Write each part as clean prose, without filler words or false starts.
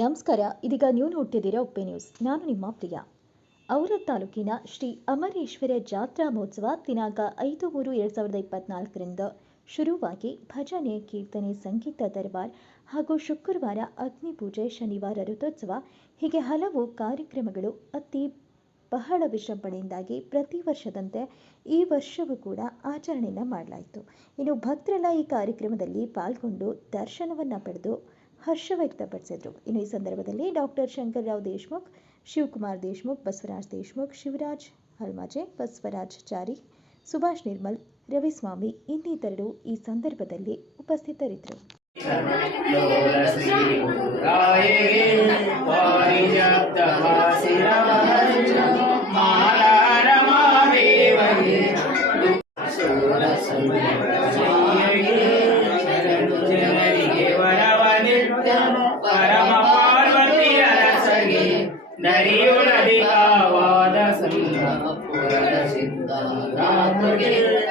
ನಮಸ್ಕಾರ. ಇದೀಗ ನೀವು ನೋಡ್ತಿದ್ದೀರಾ ಉಪ್ಪೆ ನ್ಯೂಸ್. ನಾನು ನಿಮ್ಮ ಪ್ರಿಯ. ಔರಾದ್ ತಾಲೂಕಿನ ಶ್ರೀ ಅಮರೇಶ್ವರ ಜಾತ್ರಾ ಮಹೋತ್ಸವ ದಿನಾಂಕ 5/3/2024ರಿಂದ ಶುರುವಾಗಿ ಭಜನೆ, ಕೀರ್ತನೆ, ಸಂಗೀತ ದರ್ಬಾರ್ ಹಾಗೂ ಶುಕ್ರವಾರ ಅಗ್ನಿ ಪೂಜೆ, ಶನಿವಾರ ರಥೋತ್ಸವ ಹೀಗೆ ಹಲವು ಕಾರ್ಯಕ್ರಮಗಳು ಬಹಳ ವಿಜೃಂಭಣೆಯಿಂದಾಗಿ ಪ್ರತಿ ವರ್ಷದಂತೆ ಈ ವರ್ಷವೂ ಕೂಡ ಆಚರಣೆಯನ್ನು ಮಾಡಲಾಯಿತು. ಇನ್ನು ಭಕ್ತರೆಲ್ಲ ಈ ಕಾರ್ಯಕ್ರಮದಲ್ಲಿ ಪಾಲ್ಗೊಂಡು ದರ್ಶನವನ್ನು ಪಡೆದು ಹರ್ಷ ವ್ಯಕ್ತಪಡಿಸಿದರು. ಇನ್ನು ಈ ಸಂದರ್ಭದಲ್ಲಿ ಡಾಕ್ಟರ್ ಶಂಕರರಾವ್ ದೇಶಮುಖ್, ಶಿವಕುಮಾರ್ ದೇಶಮುಖ್, ಬಸವರಾಜ್ ದೇಶಮುಖ್, ಶಿವರಾಜ್ ಹಲ್ಮಾಜೆ, ಬಸವರಾಜ್ ಚಾರಿ, ಸುಭಾಷ್ ನಿರ್ಮಲ್, ರವಿಸ್ವಾಮಿ ಇನ್ನಿತರರು ಈ ಸಂದರ್ಭದಲ್ಲಿ ಉಪಸ್ಥಿತರಿದ್ದರು.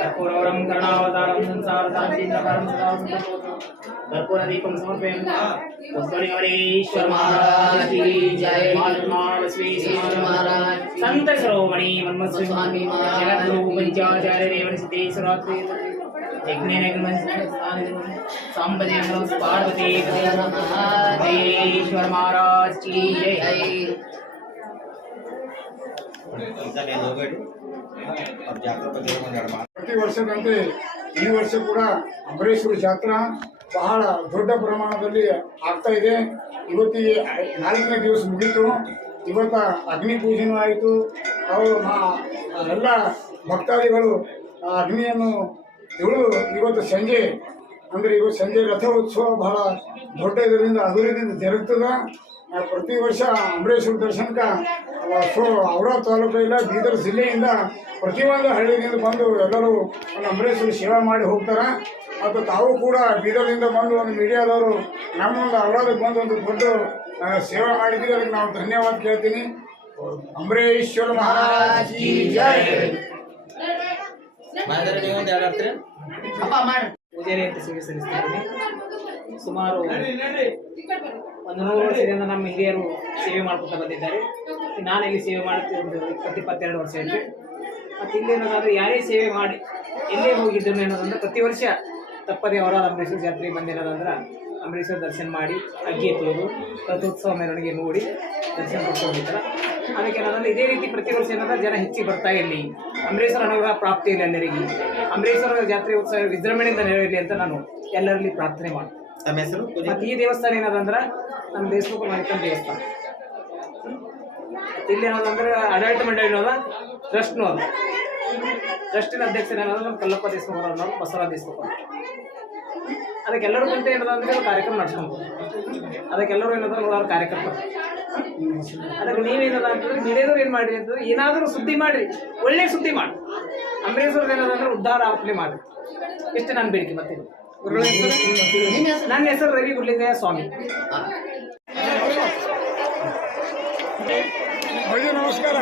कर्पूरवरं करुणावतारं संसारसाक्षीन्द्रकारं सदा कर्पूरदीपं समर्पयामि। पुष्करिणीश्वर महाराज की जय। महात्मा बसवेश्वर महाराज, संत शिरोमणि मन्मथ स्वामी महाराज, जगद्गुरु पंचाचार्य रेवण सिद्धेश्वरात्रि सांबदे पार्वती महेश्वर महाराज की जय। ಪ್ರತಿ ವರ್ಷದಂತೆ ಈ ವರ್ಷ ಕೂಡ ಅಮರೇಶ್ವರ ಜಾತ್ರಾ ಬಹಳ ದೊಡ್ಡ ಪ್ರಮಾಣದಲ್ಲಿ ಆಗ್ತಾ ಇದೆ. ಇವತ್ತಿಗೆ 4ನೇ ದಿವಸ ಮುಗಿತು. ಇವತ್ತ ಅಗ್ನಿ ಪೂಜೆನೂ ಆಯಿತು. ಎಲ್ಲ ಭಕ್ತಾದಿಗಳು ಅಗ್ನಿಯನ್ನು ತಿಳಿದು ಇವತ್ತು ಸಂಜೆ ರಥೋತ್ಸವ ಬಹಳ ದೊಡ್ಡ ಇದರಿಂದ ಅಭಿವೃದ್ಧಿಯಿಂದ ಜರುಗ್ತದ. ಪ್ರತಿ ವರ್ಷ ಅಮರೇಶ್ವರ ದರ್ಶನಕ್ಕೆ ಔರಾದ್ ತಾಲೂಕಿನ ಬೀದರ್ ಜಿಲ್ಲೆಯಿಂದ ಪ್ರತಿಯೊಂದು ಹಳ್ಳಿಯಿಂದ ಬಂದು ಎಲ್ಲರೂ ಒಂದು ಅಮರೇಶ್ವರ ಸೇವೆ ಮಾಡಿ ಹೋಗ್ತಾರೆ. ಮತ್ತು ತಾವು ಕೂಡ ಬೀದರ್ದಿಂದ ಬಂದು ಒಂದು ಮೀಡಿಯಾದವರು ನಮ್ಮೊಂದು ಔರಾದಕ್ಕೆ ಬಂದು ಒಂದು ದೊಡ್ಡ ಸೇವೆ ಮಾಡಿದ್ದೀವಿ. ಅದಕ್ಕೆ ನಾವು ಧನ್ಯವಾದ ಕೇಳ್ತೀನಿ. ಅಮರೇಶ್ವರ ಮಹಾರಾಜ್ ಕಿ ಜೈ. ಪೂಜಾರಿ ಅಂತ ಸೇವೆ ಸಲ್ಲಿಸ್ತಿದ್ದೀನಿ. ಸುಮಾರು 100 ವರ್ಷದಿಂದ ನಮ್ಮ ಹಿರಿಯರು ಸೇವೆ ಮಾಡ್ಕೊತಾ ಬಂದಿದ್ದಾರೆ. ನಾನು ಇಲ್ಲಿ ಸೇವೆ ಮಾಡುತ್ತಿ ಒಂದು 22 ವರ್ಷ ಆಯಿತು. ಮತ್ತು ಇಲ್ಲೇನಾದರೂ ಯಾರೇ ಸೇವೆ ಮಾಡಿ ಎಲ್ಲೇ ಹೋಗಿದ್ರು ಏನೋದಂದ್ರೆ ಪ್ರತಿ ವರ್ಷ ತಪ್ಪದೇ ಅವರಾದ ಅಮರೇಶ್ವರ ಜಾತ್ರೆಗೆ ಬಂದೇನೋದಂದ್ರೆ ಅಮರೇಶ್ವರ ದರ್ಶನ ಮಾಡಿ ಅಗ್ಗಿ ಎತ್ತುವುದು, ರಥೋತ್ಸವ ಮೆರವಣಿಗೆ ನೋಡಿ ದರ್ಶನ ಕೊಡ್ಕೊಂಡಿರ್ತಾರೆ. ಅದಕ್ಕೆ ಏನಂದ್ರೆ ಇದೇ ರೀತಿ ಪ್ರತಿ ವರ್ಷ ಏನಂದ್ರೆ ಜನ ಹೆಚ್ಚಿಗೆ ಬರ್ತಾ ಇರಲಿ, ಅಮರೇಶ್ವರ ಅನುಗ್ರಹ ಪ್ರಾಪ್ತಿ ಇಲ್ಲ ಎಲ್ಲರಿಗೆ, ಅಮರೇಶ್ವರ ಜಾತ್ರೆ ಉತ್ಸವ ವಿಜೃಂಭಣೆಯಿಂದ ನೆರವೇರಲಿ ಅಂತ ನಾನು ಎಲ್ಲರಲ್ಲಿ ಪ್ರಾರ್ಥನೆ ಮಾಡ್ತೀನಿ. ಮತ್ತು ಈ ದೇವಸ್ಥಾನ ಏನದಂದ್ರೆ ನಮ್ಮ ದೇಶಮುಖ ಮಾರಿಕನ್ ದೇವಸ್ಥಾನ. ಇಲ್ಲಿ ಏನದಂದ್ರೆ ಆಡಳಿತ ಮಂಡಳಿ ಅದ, ಟ್ರಸ್ಟ್ನೂ ಅದ. ಟ್ರಸ್ಟಿನ ಅಧ್ಯಕ್ಷರು ಏನಂದ್ರೆ ನಮ್ಮ ಕಲ್ಲಪ್ಪ ದೇಶಮುಖ ಅನ್ನೋರು, ಬಸವರಾಜ್ ದೇಶಮುಖ. ಅದಕ್ಕೆಲ್ಲರೂ ಬಂತ ಏನದಂದ್ರೆ ಕಾರ್ಯಕ್ರಮ ನಡೆಸ್ಕೊಂಡು ಅದಕ್ಕೆಲ್ಲರೂ ಏನಂದ್ರೆ ನೋಡೋರು ಕಾರ್ಯಕರ್ತರು. ಅದಕ್ಕೆ ನೀವೇನದ ಅಂತಂದ್ರೆ ಹಿರಿಯರು ಏನು ಮಾಡಿ ಅಂತಂದ್ರೆ ಏನಾದರೂ ಸುದ್ದಿ ಮಾಡಿರಿ, ಒಳ್ಳೆ ಸುದ್ದಿ ಮಾಡಿ ಅಮರೇಶ್ವರದ ಏನದಂದ್ರೆ ಉದ್ಧಾರ ಆಗ್ಲಿ ಮಾಡಿ. ಇಷ್ಟು ನಾನು ಬೇಡಿಕೆ. ಮತ್ತೆ ನನ್ನ ಹೆಸರು ರವಿ ಗುಡ್ಲಿಂಗಯ್ಯ ಸ್ವಾಮಿ. ನಮಸ್ಕಾರ.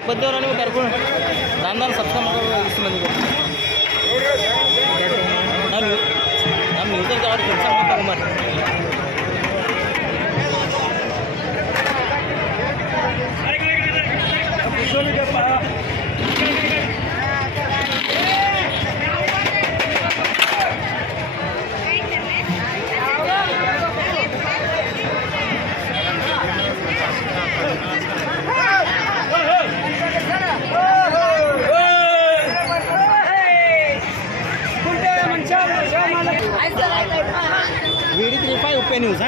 ಯಾಕೆ ಬಂದೇವ್ರ ನೀವು ಕರ್ಕೊಂಡು ನಾನು ಸಬ್ಸ್ಕ್ರೈಬ್ ಮಾಡೋದು ಇಷ್ಟು ಮಂದಿಗೆ ನಾನು ನಮ್ಮ ನ್ಯೂಸಲ್ಲಿ ಅವ್ರು ಕೆಲಸ ಮಾಡ್ತಾರೆ VD35 ಉಪ್ಪೆ ನ್ಯೂಸ್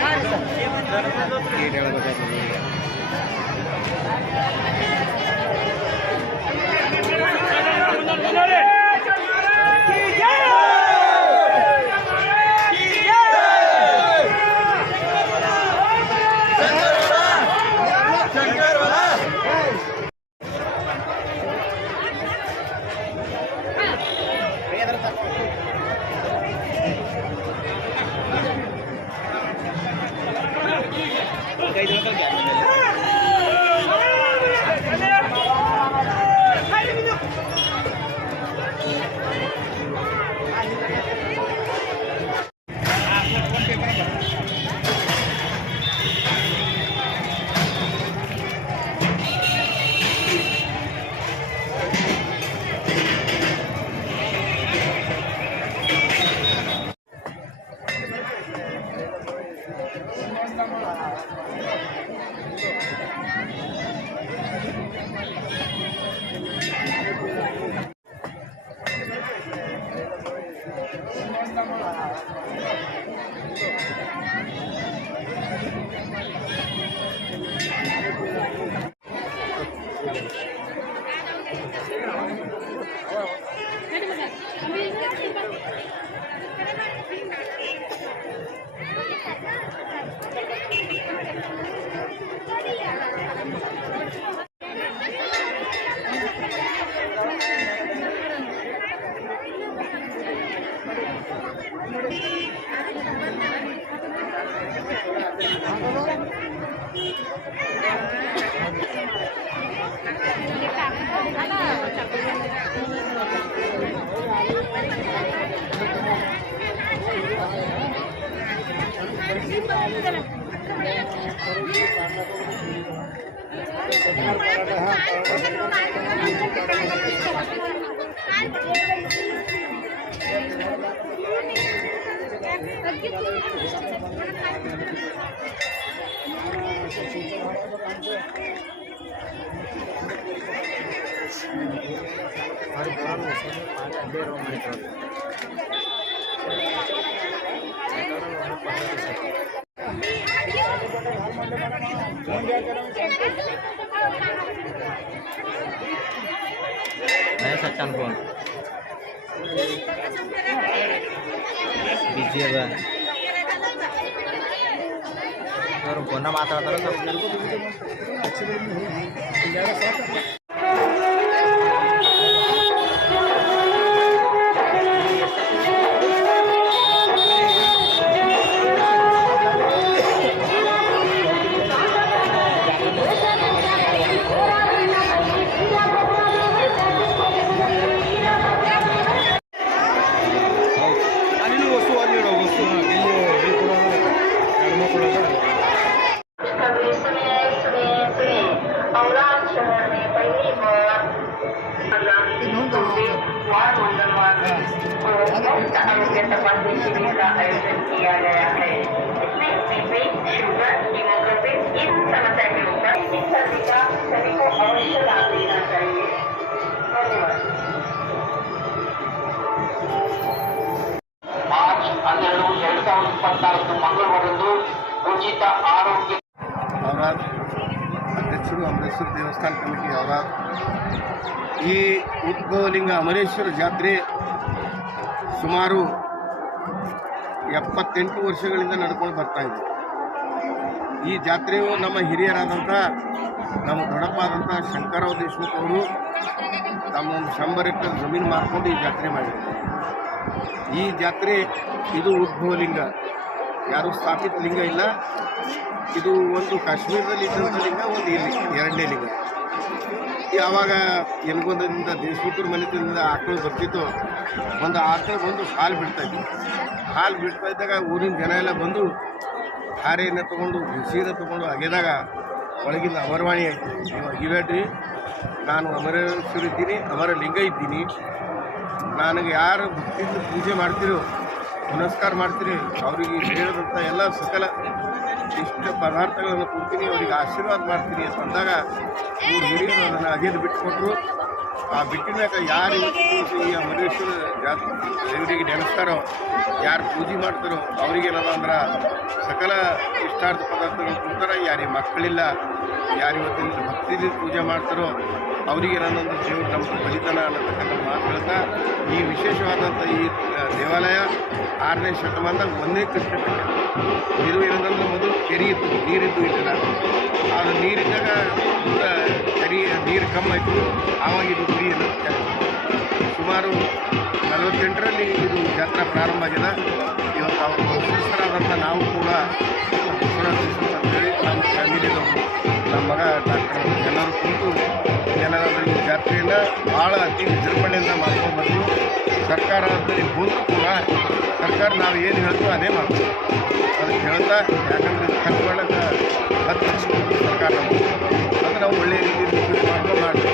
मैं सच्चा फोन बिजी है फोन माता आरोग्य तपासणी शिबिर का आयोजन किया गया है। इसमें बीपी, शुगर, हीमोग्लोबिन इन समस्या के ऊपर इस सर्दी का सभी को अवश्य लाभ लेना चाहिए। धन्यवाद। ಮಾರ್ಚ್ 12, 2024 ಮಂಗಳವಾರದಂದು ಉಚಿತ ಆರೋಗ್ಯ ಔರಾದ್ ಅಧ್ಯಕ್ಷರು ಅಮರೇಶ್ವರ ದೇವಸ್ಥಾನ ಕಮಿಟಿ ಔರಾದ್ ಈ ಉದ್ಭವಲಿಂಗ ಅಮರೇಶ್ವರ ಜಾತ್ರೆ ಸುಮಾರು 78 ವರ್ಷಗಳಿಂದ ನಡ್ಕೊಂಡು ಬರ್ತಾ ಇದೆ. ಈ ಜಾತ್ರೆಯು ನಮ್ಮ ಹಿರಿಯರಾದಂಥ ನಮ್ಮ ದೊಡ್ಡಪ್ಪ ಆದಂಥ ಶಂಕರರಾವ್ ದೇಶಮುಖ್ ಅವರು ತಮ್ಮ ಒಂದು 100 ಎಕರೆ ಜಮೀನು ಮಾರ್ಕೊಂಡು ಈ ಜಾತ್ರೆ ಮಾಡಿದ್ದಾರೆ. ಈ ಜಾತ್ರೆ ಇದು ಉದ್ಭವಲಿಂಗ, ಯಾರೂ ಸ್ಥಾಪಿತ ಲಿಂಗ ಇಲ್ಲ. ಇದು ಒಂದು ಕಾಶ್ಮೀರದಲ್ಲಿ ಇದ್ದಂಥ ಲಿಂಗ, ಒಂದು ಇಲ್ಲಿ ಎರಡನೇ ಲಿಂಗ. ಯಾವಾಗ ಎನ್ಗೊಂದದಿಂದ ದೇಶಮುಖರ ಮನೆಯಿಂದ ಆಕಳು ಬರ್ತಿತ್ತು, ಒಂದು ಆಕಳು ಬಂದು ಹಾಲು ಬಿಡ್ತಾಯಿದ್ವಿ. ಹಾಲು ಬಿಡ್ತಾ ಇದ್ದಾಗ ಊರಿನ ಜನ ಎಲ್ಲ ಬಂದು ಹಾರೆಯನ್ನು ತೊಗೊಂಡು ಬಿಸಿನ ತೊಗೊಂಡು ಅಗೆದಾಗ ಒಳಗಿಂದ ಅಮರವಾಣಿ ಆಯಿತು. ನೀವು ಅಗಿಬೇಡ್ರಿ, ನಾನು ಅಮರೇಶ್ವರ ಇದ್ದೀನಿ, ಅಮರ ಲಿಂಗ ಇದ್ದೀನಿ. ನನಗೆ ಯಾರು ಭಕ್ತಿಯಿಂದ ಪೂಜೆ ಮಾಡ್ತೀರೋ, ಪುನಸ್ಕಾರ ಮಾಡ್ತೀರಿ, ಅವರಿಗೆ ಹೇಳಿದಂಥ ಎಲ್ಲ ಸಕಲ ಇಷ್ಟ ಪದಾರ್ಥಗಳನ್ನು ಕೊಡ್ತೀನಿ, ಅವರಿಗೆ ಆಶೀರ್ವಾದ ಮಾಡ್ತೀನಿ ಅಂತಂದಾಗ ಇವ್ರು ಹಿರಿಯರು ಅದನ್ನು ಅಗೆದು ಬಿಟ್ಟುಕೊಟ್ರು. ಆ ಬಿಟ್ಟಿನಾಗ ಯಾರು ಇವತ್ತು ಈ ಅಮರೇಶ್ವರ ಜಾತ್ರೆ ದೇವರಿಗೆ ನೆನೆಸ್ತಾರೋ, ಯಾರು ಪೂಜೆ ಮಾಡ್ತಾರೋ ಅವ್ರಿಗೇನದ ಅಂದ್ರೆ ಸಕಲ ಇಷ್ಟಾರ್ಥ ಪದಾರ್ಥಗಳು ಕೊಡ್ತಾರೆ. ಯಾರಿಗೆ ಮಕ್ಕಳಿಲ್ಲ, ಯಾರು ಇವತ್ತಿನ ಭಕ್ತಿಯಿಂದ ಪೂಜೆ ಮಾಡ್ತಾರೋ ಅವರಿಗೇನಂದ್ರೆ ದೇವರು ನಮ್ಮ ಬಲಿತನ ಅನ್ನತಕ್ಕಂಥ ಮಾತು ಹೇಳ್ತಾ, ಈ ವಿಶೇಷವಾದಂಥ ಈ ದೇವಾಲಯ 6ನೇ ಶತಮಾನದಾಗ 1ನೇ ಕೃಷ್ಣ ಇದು ಏನಂದ್ರೆ ಮೊದಲು ಕೆರೆ ಇತ್ತು, ನೀರಿದ್ದು ಇಲ್ಲ. ಅದು ನೀರಿದ್ದಾಗ ಕೆರೆ ನೀರು ಕಮ್ಮಿ ಆಯಿತು. ಆವಾಗ ಇದು ಗುಡಿ ಸುಮಾರು 48ರಲ್ಲಿ ಇದು ಜಾತ್ರಾ ಪ್ರಾರಂಭ ಆಗಿದೆ. ಇವತ್ತು ಅವರು ವಂಶಸ್ಥರಾದಂಥ ನಾವು ಕೂಡ ಅಂತೇಳಿ ನಮ್ಮ ಫ್ಯಾಮಿಲಿದವರು, ನಮ್ಮ ಮಗ ಡಾಕ್ಟರ್ ಎಲ್ಲರೂ ಕುಂತು ಏನಾದರೂ ಈ ಜಾತ್ರೆಯನ್ನು ಭಾಳ ಅತಿ ವಿಜೃಂಭಣೆಯಿಂದ ಮಾಡ್ಕೊಂಡ್ಬಂದು ಸರ್ಕಾರದಲ್ಲಿ ಬಂದರೂ ಕೂಡ ಸರ್ಕಾರ ನಾವು ಏನು ಹೇಳ್ತೀವೋ ಅದೇ ಮಾಡ್ತೀವಿ. ಅದಕ್ಕೆ ಹೇಳ್ತಾ, ಯಾಕಂದರೆ ಖರ್ಚು ಮಾಡೋಕ್ಕೆ 10 ಲಕ್ಷ ಸರ್ಕಾರ ಅದು ನಾವು ಒಳ್ಳೆಯ ರೀತಿಯಲ್ಲಿ ಮಾಡ್ಕೊಂಡು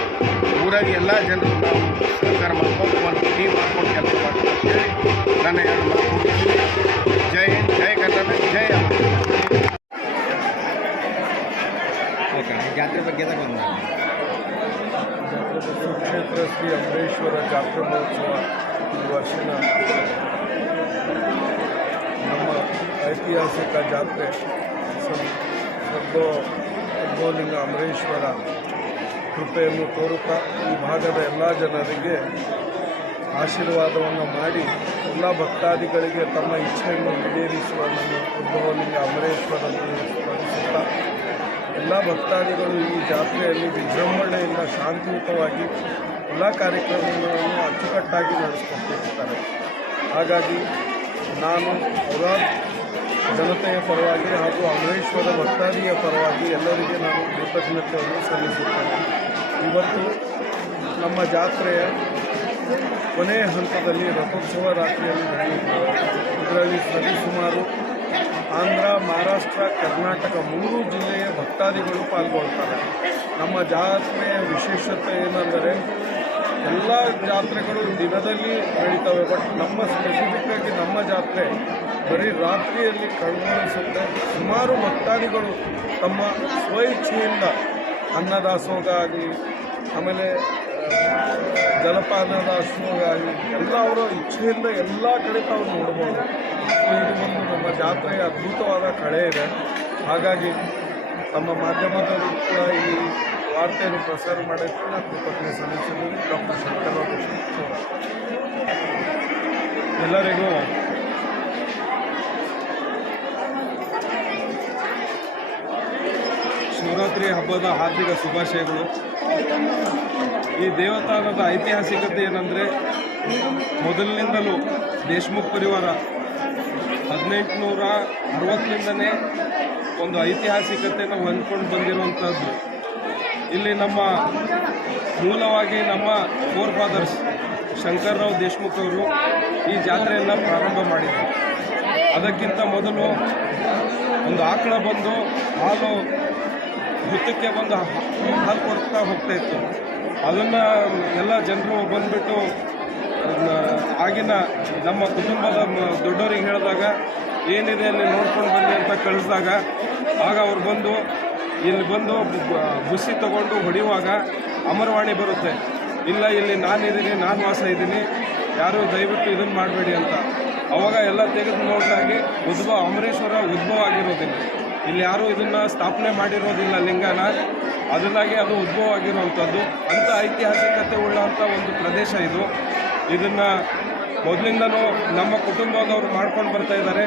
ಊರಾಗಿ ಎಲ್ಲ ಜನರು ನಾವು ಸರ್ಕಾರ ಮಾಡ್ಕೊಂಡು ಒಂದು ಟೀಮ್ ಮಾಡ್ಕೊಂಡು ಕೆಲಸ ಮಾಡ್ತೀವಿ ಅಂತೇಳಿ ನನ್ನ 2 ಮಾತು ಮುಗಿಸ್ತೀನಿ. ಜೈ ಹಿಂದ್, ಜೈ ಕರ್ನಾಟಕ, ಜೈ ಅಮರ. ಜಾತ್ರೆ ಬಗ್ಗೆ ಕ್ಷೇತ್ರ ಶ್ರೀ ಅಮರೇಶ್ವರ ಜಾತ್ರಾ ಮಹೋತ್ಸವ ಈ ವರ್ಷದ ನಮ್ಮ ಐತಿಹಾಸಿಕ ಜಾತ್ರೆ ಸದ್ಗೋಲಿಂಗ ಅಮರೇಶ್ವರ ಕೃಪೆಯನ್ನು ತೋರುತ್ತಾ ಈ ಭಾಗದ ಎಲ್ಲ ಜನರಿಗೆ ಆಶೀರ್ವಾದವನ್ನು ಮಾಡಿ ಎಲ್ಲ ಭಕ್ತಾದಿಗಳಿಗೆ ತಮ್ಮ ಇಚ್ಛೆಯನ್ನು ಈಡೇರಿಸುವ ನಮ್ಮ ಸದ್ಗೋಲಿಂಗ ಅಮರೇಶ್ವರನ್ನು ಸ್ಮರಿಸುತ್ತಾ ಎಲ್ಲ ಭಕ್ತಾದಿಗಳು ಈ ಜಾತ್ರೆಯಲ್ಲಿ ವಿಜೃಂಭಣೆಯಿಂದ ಶಾಂತಿಯುತವಾಗಿ ಎಲ್ಲ ಕಾರ್ಯಕ್ರಮಗಳನ್ನು ಅಚ್ಚುಕಟ್ಟಾಗಿ ನಡೆಸಿಕೊಟ್ಟಿರ್ತಾರೆ. ಹಾಗಾಗಿ ನಾನು ಔರಾದ್ ಜನತೆಯ ಪರವಾಗಿ ಹಾಗೂ ಅಮರೇಶ್ವರ ಭಕ್ತಾದಿಯ ಪರವಾಗಿ ಎಲ್ಲರಿಗೆ ನಾನು ಕೃತಜ್ಞತೆಯನ್ನು ಸಲ್ಲಿಸುತ್ತೇನೆ. ಇವತ್ತು ನಮ್ಮ ಜಾತ್ರೆಯ ಕೊನೆಯ ಹಂತದಲ್ಲಿ ರಥೋತ್ಸವ ರಾತ್ರಿಯಲ್ಲಿ ನಡೆಯುತ್ತದೆ. ಇದರಲ್ಲಿ ಸರಿಸುಮಾರು ಆಂಧ್ರ, ಮಹಾರಾಷ್ಟ್ರ, ಕರ್ನಾಟಕ 3 ಜಿಲ್ಲೆಯ ಭಕ್ತಾದಿಗಳು ಪಾಲ್ಗೊಳ್ತಾರೆ. ನಮ್ಮ ಜಾತ್ರೆಯ ವಿಶೇಷತೆ ಏನೆಂದರೆ ಎಲ್ಲ ಜಾತ್ರೆಗಳು ದಿನದಲ್ಲಿ ನಡೀತವೆ, ಬಟ್ ನಮ್ಮ ಸ್ಪೆಸಿಫಿಕ್ಕಾಗಿ ನಮ್ಮ ಜಾತ್ರೆ ಬರೀ ರಾತ್ರಿಯಲ್ಲಿ ಕಣ್ಗೊಳಿಸುತ್ತೆ. ಸುಮಾರು ಭಕ್ತಾದಿಗಳು ತಮ್ಮ ಸ್ವಇಚ್ಛೆಯಿಂದ ಅನ್ನದಾಸೋಹ ಆಗಲಿ, ಆಮೇಲೆ ಜಲಪಾನದಾಸೋಹ ಆಗಲಿ, ಎಲ್ಲ ಅವರ ಇಚ್ಛೆಯಿಂದ ಎಲ್ಲ ಕಡೆ ತಾವು ನೋಡ್ಬೋದು. ಇದು ಒಂದು ನಮ್ಮ ಜಾತ್ರೆಯ ಅದ್ಭುತವಾದ ಕಳೆ ಇದೆ. ಹಾಗಾಗಿ ನಮ್ಮ ಮಾಧ್ಯಮದವರು ಕೂಡ ಈ ವಾರ್ತೆಯನ್ನು ಪ್ರಸಾರ ಮಾಡೋಕ್ಕೆ ನಾನು ಕೃತಜ್ಞತೆ ಸಲ್ಲಿಸಿದ್ದೀನಿ. ಡಾಕ್ಟರ್ ಶಂಕರರಾವ್ ಎಲ್ಲರಿಗೂ ಶಿವರಾತ್ರಿ ಹಬ್ಬದ ಹಾರ್ದಿಕ ಶುಭಾಶಯಗಳು. ಈ ದೇವಸ್ಥಾನದ ಐತಿಹಾಸಿಕತೆ ಏನಂದರೆ, ಮೊದಲಿನಿಂದಲೂ ದೇಶಮುಖ್ ಪರಿವಾರ 1860ಲಿಂದನೇ ಒಂದು ಐತಿಹಾಸಿಕತೆಯನ್ನು ಹೊಂದ್ಕೊಂಡು ಬಂದಿರುವಂಥದ್ದು. ಇಲ್ಲಿ ನಮ್ಮ ಮೂಲವಾಗಿ ನಮ್ಮ ಫೋರ್ ಫಾದರ್ಸ್ ಶಂಕರರಾವ್ ದೇಶಮುಖ್ ಅವರು ಈ ಜಾತ್ರೆಯನ್ನು ಪ್ರಾರಂಭ ಮಾಡಿದರು. ಅದಕ್ಕಿಂತ ಮೊದಲು ಒಂದು ಆಕಳ ಬಂದು ಹಾಲು ಹುತ್ತಕ್ಕೆ ಬಂದು ಹಾಲು ಕೊಡ್ತಾ ಹೋಗ್ತಾಯಿತ್ತು. ಅದನ್ನು ಎಲ್ಲ ಜನರು ಬಂದುಬಿಟ್ಟು ಆಗಿನ ನಮ್ಮ ಕುಟುಂಬದ ದೊಡ್ಡವರಿಗೆ ಹೇಳಿದಾಗ ಏನಿದೆ ಅಲ್ಲಿ ನೋಡ್ಕೊಂಡು ಬನ್ನಿ ಅಂತ ಕಳಿಸಿದಾಗ ಆಗ ಅವ್ರು ಬಂದು ಇಲ್ಲಿ ಬಂದು ಬುಸ್ಸಿ ತಗೊಂಡು ಹೊಡೆಯುವಾಗ ಅಮರವಾಣಿ ಬರುತ್ತೆ, ಇಲ್ಲ ಇಲ್ಲಿ ನಾನಿದ್ದೀನಿ, ನಾನು ವಾಸ ಇದ್ದೀನಿ, ಯಾರು ದಯವಿಟ್ಟು ಇದನ್ನು ಮಾಡಬೇಡಿ ಅಂತ. ಅವಾಗ ಎಲ್ಲ ತೆಗೆದು ನೋಡಿದಾಗೆ ಅಮರೇಶ್ವರ ಉದ್ಭವ ಆಗಿರೋದಿಲ್ಲ, ಇಲ್ಲಿ ಯಾರೂ ಇದನ್ನು ಸ್ಥಾಪನೆ ಮಾಡಿರೋದಿಲ್ಲ ಲಿಂಗನ, ಅದನ್ನಾಗಿ ಅದು ಉದ್ಭವ ಆಗಿರುವಂಥದ್ದು. ಅಂಥ ಐತಿಹಾಸಿಕತೆ ಉಳ್ಳಂಥ ಒಂದು ಪ್ರದೇಶ ಇದು. ಇದನ್ನು ಮೊದಲಿಂದನೂ ನಮ್ಮ ಕುಟುಂಬದವರು ಮಾಡ್ಕೊಂಡು ಬರ್ತಾ ಇದ್ದಾರೆ.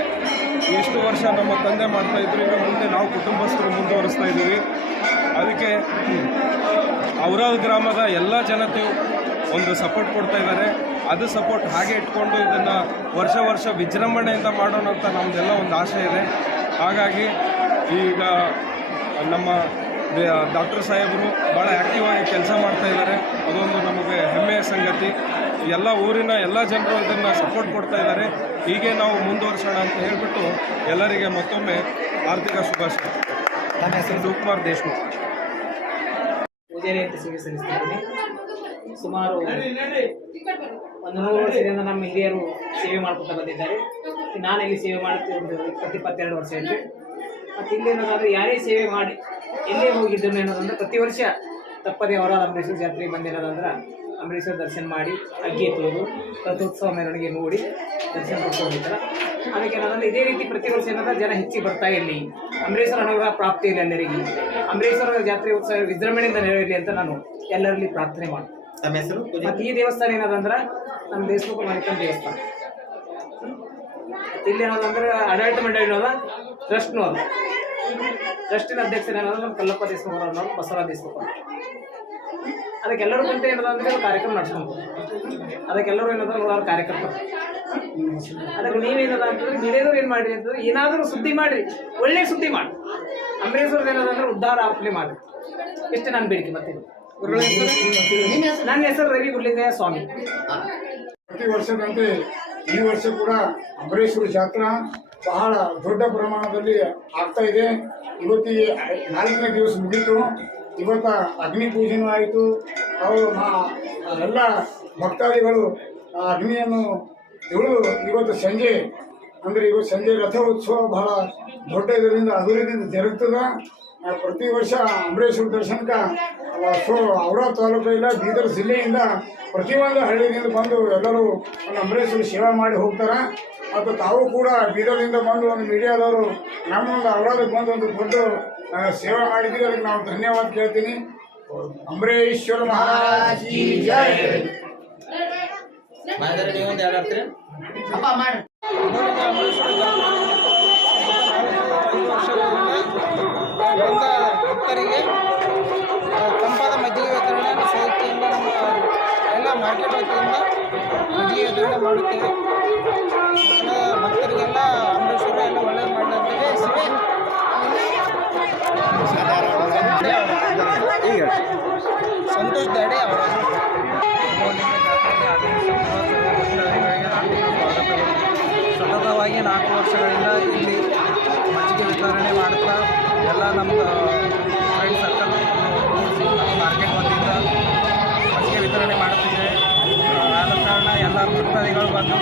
ಎಷ್ಟು ವರ್ಷ ನಮ್ಮ ತಂದೆ ಮಾಡ್ತಾಯಿದ್ರು, ಈಗ ಮುಂದೆ ನಾವು ಕುಟುಂಬಸ್ಥರು ಮುಂದುವರಿಸ್ತಾ ಇದ್ದೀವಿ. ಅದಕ್ಕೆ ಔರಾದ್ ಗ್ರಾಮದ ಎಲ್ಲ ಜನತೆಯು ಒಂದು ಸಪೋರ್ಟ್ ಕೊಡ್ತಾ ಇದ್ದಾರೆ. ಅದು ಸಪೋರ್ಟ್ ಹಾಗೆ ಇಟ್ಕೊಂಡು ಇದನ್ನು ವರ್ಷ ವಿಜೃಂಭಣೆಯಿಂದ ಮಾಡೋಣ ಅಂತ ನಮ್ಮದೆಲ್ಲ ಒಂದು ಆಸೆ ಇದೆ. ಹಾಗಾಗಿ ಈಗ ನಮ್ಮ ಡಾಕ್ಟರ್ ಸಾಹೇಬರು ಭಾಳ ಆ್ಯಕ್ಟಿವ್ ಆಗಿ ಕೆಲಸ ಮಾಡ್ತಾ ಇದ್ದಾರೆ. ಅದೊಂದು ನಮಗೆ ಹೆಮ್ಮೆಯ ಸಂಗತಿ. ಎಲ್ಲ ಊರಿನ ಎಲ್ಲ ಜನರು ಇದನ್ನು ಸಪೋರ್ಟ್ ಕೊಡ್ತಾ ಇದ್ದಾರೆ. ಹೀಗೆ ನಾವು ಮುಂದುವರಿಸೋಣ ಅಂತ ಹೇಳಿಬಿಟ್ಟು ಎಲ್ಲರಿಗೆ ಮತ್ತೊಮ್ಮೆ ಆರ್ಥಿಕ ಶುಭಾಶಯ. ನನ್ನ ಹೆಸರು ಶಿವಕುಮಾರ್ ದೇಶಮುಖ್. ಪೂಜಾರಿ ಅಂತ ಸೇವೆ ಸಲ್ಲಿಸ್ತಿದ್ದೀನಿ. ಸುಮಾರು 100 ವರ್ಷದಿಂದ ನಮ್ಮ ಹಿರಿಯರು ಸೇವೆ ಮಾಡ್ಕೊತಾ ಬಂದಿದ್ದಾರೆ. ನಾನು ಇಲ್ಲಿ ಸೇವೆ ಮಾಡುತ್ತಿ ಒಂದು 22 ವರ್ಷ ಆಯಿತು. ಮತ್ತು ಇಲ್ಲೇನೋದಾದರೆ ಯಾರೇ ಸೇವೆ ಮಾಡಿ ಎಲ್ಲೇ ಹೋಗಿದ್ದನ್ನು ಏನೋದಂದ್ರೆ ಪ್ರತಿ ವರ್ಷ ತಪ್ಪದೇ ಅವರ ಅಂಬರೀಶ್ವರ ಜಾತ್ರೆಗೆ ಬಂದೇನೋದಂದ್ರೆ ಅಂಬರೀಶ್ವರ ದರ್ಶನ ಮಾಡಿ ಅಗ್ಗಿ ಎತ್ತುವುದು, ರಥೋತ್ಸವ ಮೆರವಣಿಗೆ ನೋಡಿ ದರ್ಶನ ಪಡ್ಕೊಂಡಿರ್ತಾರೆ. ಅದಕ್ಕೆ ಏನಂದ್ರೆ ಇದೇ ರೀತಿ ಪ್ರತಿ ವರ್ಷ ಏನಂದ್ರೆ ಜನ ಹೆಚ್ಚಿಗೆ ಬರ್ತಾ ಇರಲಿ, ಅಂಬರೀಶ್ವರ ಅನುಗ್ರಹ ಪ್ರಾಪ್ತಿ ಇಲ್ಲ ಎಲ್ಲರಿಗೆ, ಅಂಬರೀಶ್ವರ ಜಾತ್ರೆ ಉತ್ಸವ ವಿಜೃಂಭಣೆಯಿಂದ ನೆರವೇರಲಿ ಅಂತ ನಾನು ಎಲ್ಲರಲ್ಲಿ ಪ್ರಾರ್ಥನೆ ಮಾಡ್ತೀನಿ. ನಮ್ಮ ಹೆಸರು ಮತ್ತು ಈ ದೇವಸ್ಥಾನ ಏನದಂದ್ರೆ ನಮ್ಮ ದೇಶಮುಖ ಮಾರಿಕನ್ ದೇವಸ್ಥಾನ. ಇಲ್ಲಿ ಏನದಂದ್ರೆ ಆಡಳಿತ ಮಂಡಳಿ ಅದ, ಟ್ರಸ್ಟ್ನೂ ಅದ. ಟ್ರಸ್ಟಿನ ಅಧ್ಯಕ್ಷರು ಏನಂದ್ರೆ ನಮ್ಮ ಕಲ್ಲಪ್ಪ ದೇಶಮುಖ ಅನ್ನೋರು, ಬಸವರಾಜ ದೇಶಮುಖ. ಅದಕ್ಕೆಲ್ಲರೂ ಕುಂತ ಏನದಂದ್ರೆ ಕಾರ್ಯಕ್ರಮ ನಡೆಸ್ಕೊಂಡು ಅದಕ್ಕೆಲ್ಲರೂ ಏನಂದ್ರೆ ಅವ್ರ ಕಾರ್ಯಕರ್ತರು. ಅದಕ್ಕೆ ನೀವೇನದ ಅಂತಂದ್ರೆ ನೀವೇನೋ ಏನು ಮಾಡಿರಿ ಅಂತಂದ್ರೆ ಏನಾದರೂ ಸುದ್ದಿ ಮಾಡಿರಿ, ಒಳ್ಳೆ ಸುದ್ದಿ ಮಾಡಿ ಅಂಬರೀಶ್ವರದ ಏನದಂದ್ರೆ ಉದ್ಧಾರ ಅಪ್ಲೈ ಮಾಡಿ. ಇಷ್ಟೇ ನನ್ನ ಬೇಡಿಕೆ. ಮತ್ತೆ ನನ್ನ ಹೆಸರು ರವಿ ಗುಡ್ಲಿಂಗಯ್ಯ ಸ್ವಾಮಿ. ಪ್ರತಿ ವರ್ಷದಂತೆ ಈ ವರ್ಷ ಕೂಡ ಅಂಬರೀಶ್ವರ ಜಾತ್ರಾ ಬಹಳ ದೊಡ್ಡ ಪ್ರಮಾಣದಲ್ಲಿ ಆಗ್ತಾ ಇದೆ. ಇವತ್ತಿಗೆ 4ನೇ ದಿವಸ ಮುಗೀತು. ಇವತ್ತ ಅಗ್ನಿ ಪೂಜೆನೂ ಆಯಿತು. ಎಲ್ಲ ಭಕ್ತಾದಿಗಳು ಅಗ್ನಿಯನ್ನು ತಿಳಿದು ಇವತ್ತು ಸಂಜೆ ರಥೋತ್ಸವ ಬಹಳ ದೊಡ್ಡ ಇದರಿಂದ ಅಭಿವೃದ್ಧಿಯಿಂದ ಜರುಗ್ತದೆ. ಪ್ರತಿ ವರ್ಷ ಅಂಬರೀಶ್ವರ ದರ್ಶನಕ್ಕೆ ಔರಾ ತಾಲೂಕಿಲ್ಲ ಬೀದರ್ ಜಿಲ್ಲೆಯಿಂದ ಪ್ರತಿಯೊಂದು ಹಳ್ಳಿಯಿಂದ ಬಂದು ಎಲ್ಲರೂ ಒಂದು ಅಂಬರೀಶ್ವರ ಸೇವೆ ಮಾಡಿ ಹೋಗ್ತಾರೆ. ಮತ್ತು ತಾವು ಕೂಡ ಬೀದರ್ದಿಂದ ಬಂದು ಒಂದು ಮೀಡಿಯಾದವರು ನಮ್ಮೊಂದು ಔರಾದಕ್ಕೆ ಬಂದು ಒಂದು ದೊಡ್ಡ ಸೇವೆ ಮಾಡಿದ್ದೀವಿ. ಅದಕ್ಕೆ ನಾವು ಧನ್ಯವಾದ ಕೇಳ್ತೀನಿ. ಅಂಬರೀಶ್ವರ ಮಹಾರಾಜ್ ಕಿ ಜೈ. ನೀವೊಂದು ಎರಡು ಆಡ್ತೀರಿ ಹಬ್ಬ ಮಾಡಿ. 5 ವರ್ಷಗಳಿಂದ ಬಂದ ಭಕ್ತರಿಗೆ ತಂಪಾದ ಮಜ್ಜಿಗೆ ವಿತರಣೆಯನ್ನು ಸಹಿತಿಯಿಂದ ನಮ್ಮ ಎಲ್ಲ ಮಾರ್ಕೆಟ್ ವತಿಯಿಂದ ಮಜ್ಜಿಗೆ ವಿತರಣೆ ಮಾಡುತ್ತೇವೆ. ಭಕ್ತರಿಗೆಲ್ಲ ಅಂಬರೀಶ್ವರ ಎಲ್ಲ ಒಳ್ಳೇದು ಮಾಡಲಾಗ್ತದೆ. ಸಂತೋಷ್ ದಾಡಿ ಅವರ ಸತತವಾಗಿ 4 ವರ್ಷಗಳಿಂದ ಇಲ್ಲಿ ಮಜ್ಜಿಗೆ ವಿತರಣೆ ಮಾಡುತ್ತಾ ಎಲ್ಲ ನಮ್ಮ ಫ್ರೆಂಡ್ ಸರ್ಕಲ್ ಕೂಡಿಸಿ ಮಾರ್ಕೆಟ್ ವತಿಯಿಂದ ಮಜ್ಜಿಗೆ ವಿತರಣೆ ಮಾಡುತ್ತಿದ್ದೇವೆ. ಆದ ಕಾರಣ ಎಲ್ಲ ಭಕ್ತಾದಿಗಳು ಬಂದು